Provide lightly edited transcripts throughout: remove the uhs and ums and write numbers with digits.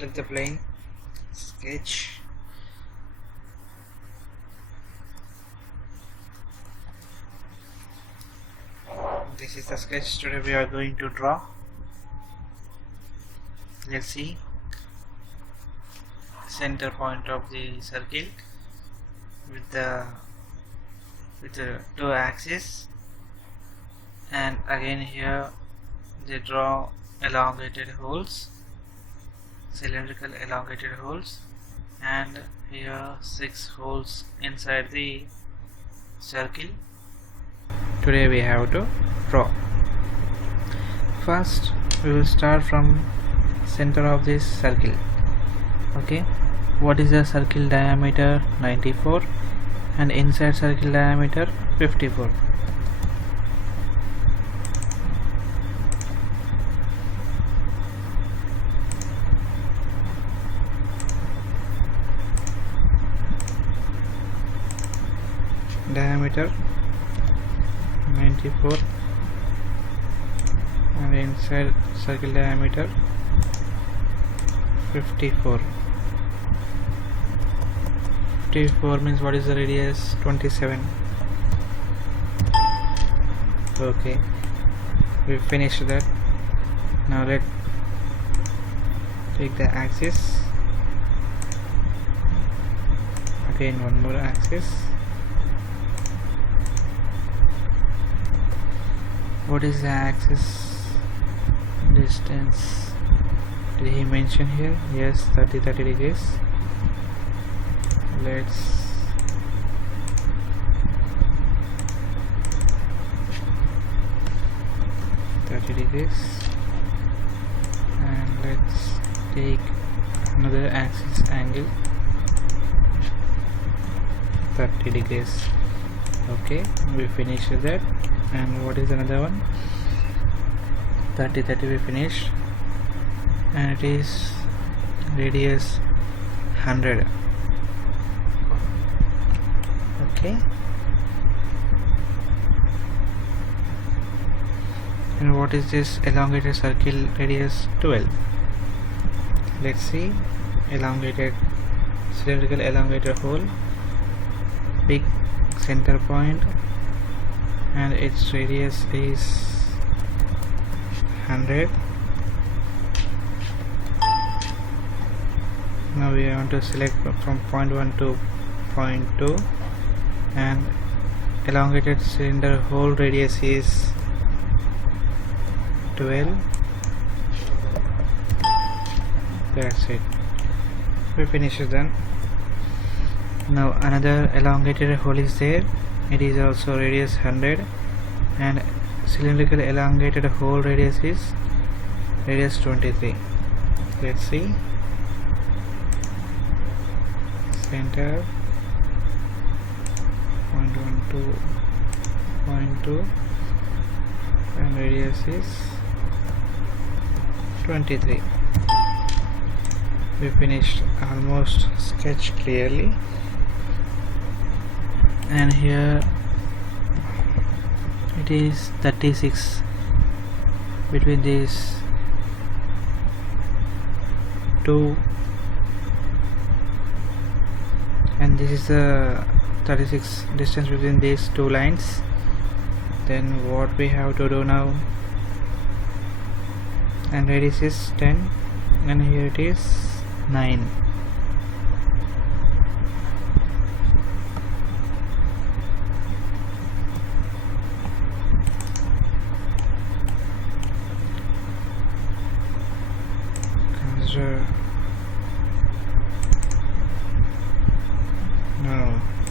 Select the plane, sketch. This is the sketch today we are going to draw. Let's see. Center point of the circle with the two axes, and again here they draw elongated holes, cylindrical elongated holes, and here 6 holes inside the circle. Today we have to draw. First we will start from center of this circle. Okay, what is the circle diameter? 94, and inside circle diameter 54. Diameter 94 and inside circle diameter 54. 54 means what is the radius? 27. Okay, we finished that. Now let's take the axis. Again one more axis. What is the axis distance? Did he mention here? Yes, 30 degrees. Let's degrees, and let's take another axis angle 30 degrees. Okay, we finished that. And what is another one? 30 we finished, and it is radius 100. Okay, and what is this elongated circle? Radius 12. Let's see. Elongated cylindrical elongated hole, big center point, and its radius is 100. Now we want to select from point 1 to point 2, and elongated cylinder hole radius is 12. That's it, we finish it then. Now another elongated hole is there. It is also radius 100, and cylindrical elongated hole radius is radius 23. Let's see. Center point 1 to point 2, and radius is 23. We finished almost sketch clearly, and here it is 36 between these two, and this is the 36 distance between these two lines. Then what we have to do now, and radius is 10, and here it is 9.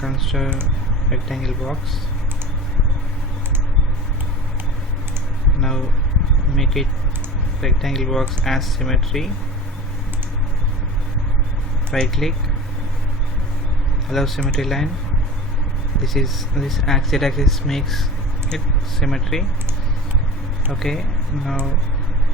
Consider rectangle box. Now make it rectangle box as symmetry. Right click, allow symmetry line. This axis makes it symmetry. Okay, now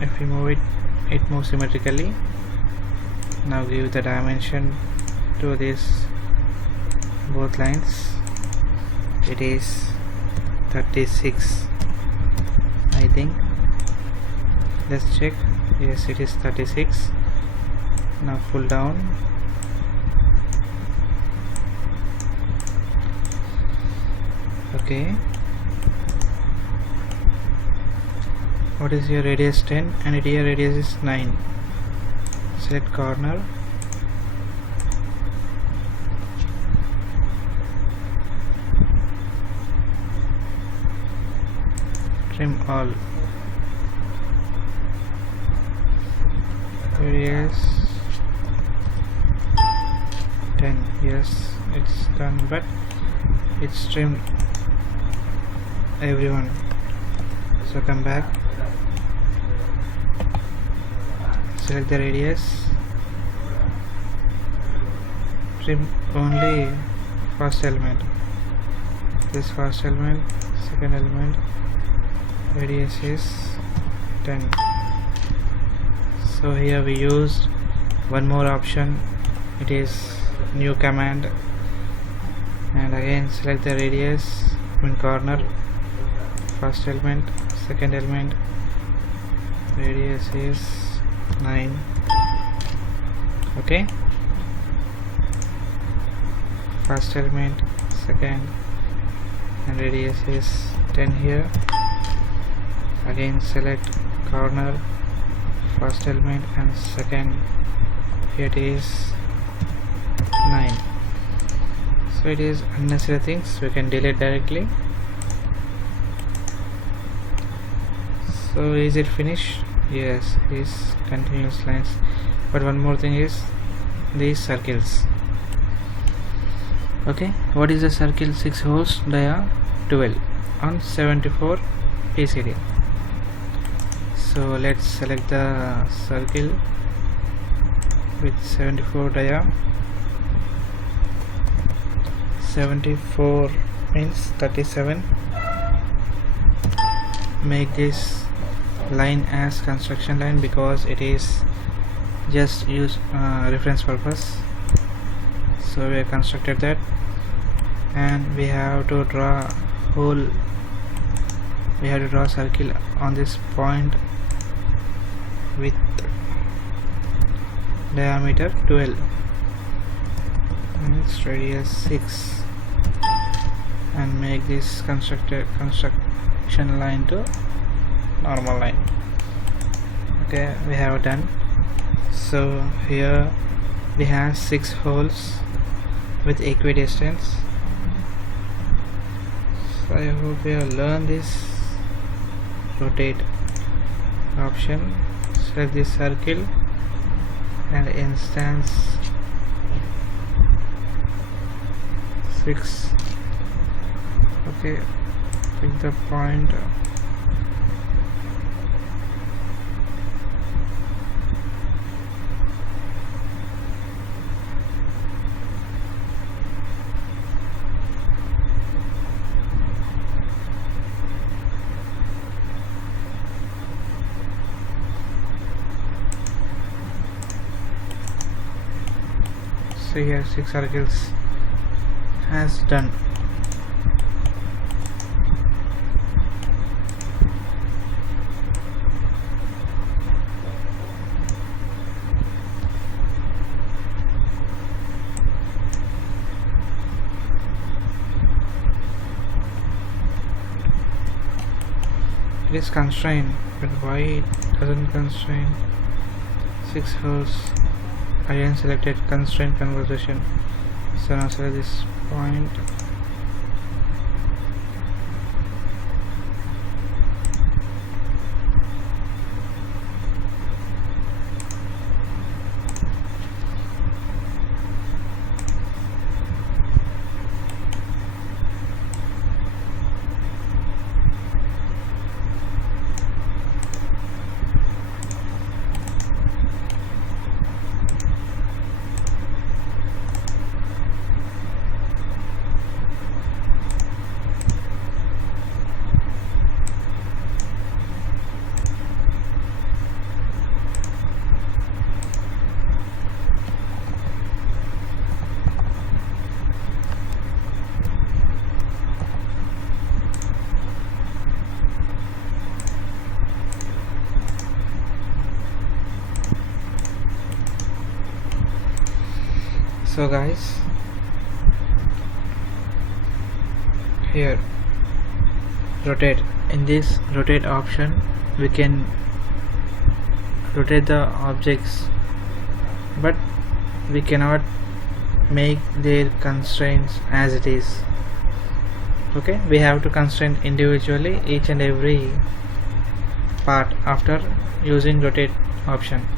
if we move it moves symmetrically. Now give the dimension to this both lines. It is 36, I think. Let's check. Yes, it is 36. Now pull down. Okay, what is your radius? 10, and here radius is 9. Select corner, trim all. Radius 10. Yes, it's done, but it's trimmed everyone. So come back, select the radius, trim only first element, this first element, second element, radius is 10. So here we used one more option, it is new command, and again select the radius in corner, first element, second element, radius is 9. Okay, first element, second, and radius is 10 here. Again select corner, first element and second, here it is 9. So it is unnecessary things, we can delete directly. So is it finished? Yes, these continuous lines, but one more thing is these circles. Okay, what is the circle? 6 holes, dia 12 on 74 PCD. So let's select the circle with 74 dia. 74 means 37. Make this line as construction line because it is just use reference purpose. So we have constructed that, and we have to draw hole. We have to draw circle on this point with diameter 12, its radius 6, and make this construction line to normal line. Okay, we have done. So here we have 6 holes with equidistance. So I hope you have learned this. Rotate option, select this circle and instance 6. Okay, pick the point. So here 6 circles has done. It is constrained, but why it doesn't constrain? 6 holes. Again selected constraint conversation. So now select this point. So guys, here rotate, in this rotate option we can rotate the objects, but we cannot make their constraints as it is. Okay, we have to constrain individually each and every part after using rotate option.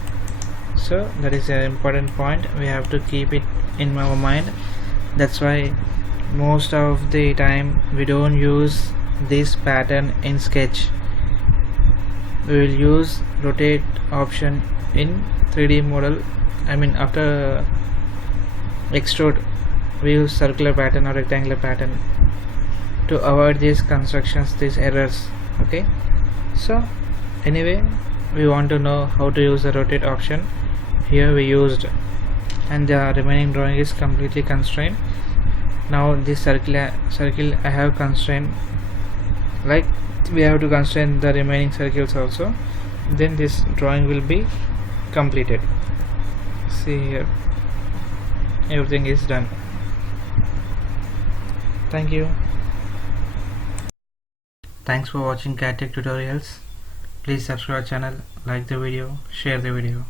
So that is an important point, we have to keep it in our mind. That's why most of the time we don't use this pattern in sketch. We will use rotate option in 3D model. I mean, after extrude we use circular pattern or rectangular pattern to avoid these constructions, these errors. Okay, so anyway, we want to know how to use the rotate option. Here we used, and the remaining drawing is completely constrained. Now this circle I have constrained, like we have to constrain the remaining circles also, then this drawing will be completed. See here, everything is done. Thank you. Thanks for watching CAD Tech tutorials. Please subscribe our channel, like the video, share the video.